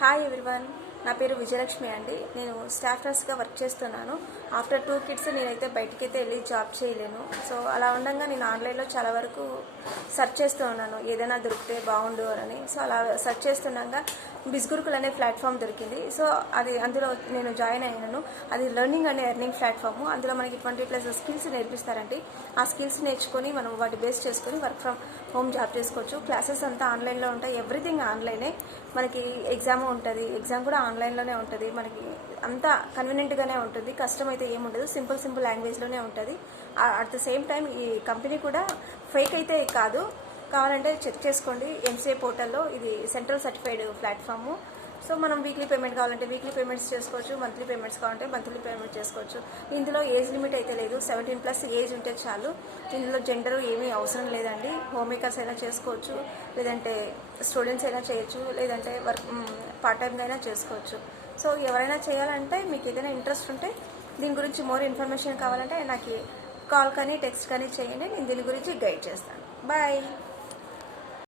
Hi everyone, నా పేరు విజయలక్ష్మి అండి. నేను స్టాఫ్ నర్స్గా వర్క్ చేస్తున్నాను. ఆఫ్టర్ 2 కిడ్స్ నేనైతే బయటికైతే వెళ్ళి జాబ్ చేయలేను. సో అలా ఉండగా నేను ఆన్లైన్లో చాలా వరకు సెర్చ్ చేస్తూ ఉన్నాను, ఏదైనా దొరికితే బాగుండు అని. సో అలా సెర్చ్ చేస్తున్నాగా బిస్గురుకుల్ అనే ప్లాట్ఫామ్ దొరికింది. సో అందులో నేను జాయిన్ అయ్యాను. అది లెర్నింగ్ అండ్ ఎర్నింగ్ ప్లాట్ఫామ్. అందులో మనకి 20+ స్కిల్స్ నేర్పిస్తారండి. ఆ స్కిల్స్ నేర్చుకొని మనం వాటి బేస్ చేసుకొని వర్క్ ఫ్రమ్ హోమ్ జాబ్ చేసుకోవచ్చు. క్లాసెస్ అంతా ఆన్లైన్లో ఉంటాయి, ఎవ్రీథింగ్ ఆన్లైనే. మనకి ఎగ్జామ్ ఉంటుంది, ఎగ్జామ్ కూడా ఆన్లైన్లోనే ఉంటుంది. మనకి అంతా కన్వీనియంట్గానే ఉంటుంది, కష్టం అయితే ఏముండదు, సింపుల్ లాంగ్వేజ్లోనే ఉంటుంది. అట్ ద సేమ్ టైం ఈ కంపెనీ కూడా ఫేక్ అయితే కాదు, కావాలంటే చెక్ చేసుకోండి. ఎంసీఏ పోర్టల్లో ఇది సెంట్రల్ సర్టిఫైడ్ ప్లాట్ఫాము. సో మనం వీక్లీ పేమెంట్ కావాలంటే వీక్లీ పేమెంట్స్ చేసుకోవచ్చు, మంత్లీ పేమెంట్స్ కావాలంటే మంత్లీ పేమెంట్ చేసుకోవచ్చు. ఇందులో ఏజ్ లిమిట్ అయితే లేదు, 17+ ఏజ్ ఉంటే చాలు. ఇందులో జెండర్ ఏమీ అవసరం లేదండి. హోమ్ మేకర్స్ అయినా చేసుకోవచ్చు, లేదంటే స్టూడెంట్స్ అయినా చేయొచ్చు, లేదంటే వర్క్ పార్ట్ టైంగా అయినా చేసుకోవచ్చు. సో ఎవరైనా చేయాలంటే మీకు ఏదైనా ఇంట్రెస్ట్ ఉంటే, దీని గురించి మోర్ ఇన్ఫర్మేషన్ కావాలంటే నాకు కాల్ కానీ టెక్స్ట్ కానీ చేయండి, నేను దీని గురించి గైడ్ చేస్తాను. బాయ్.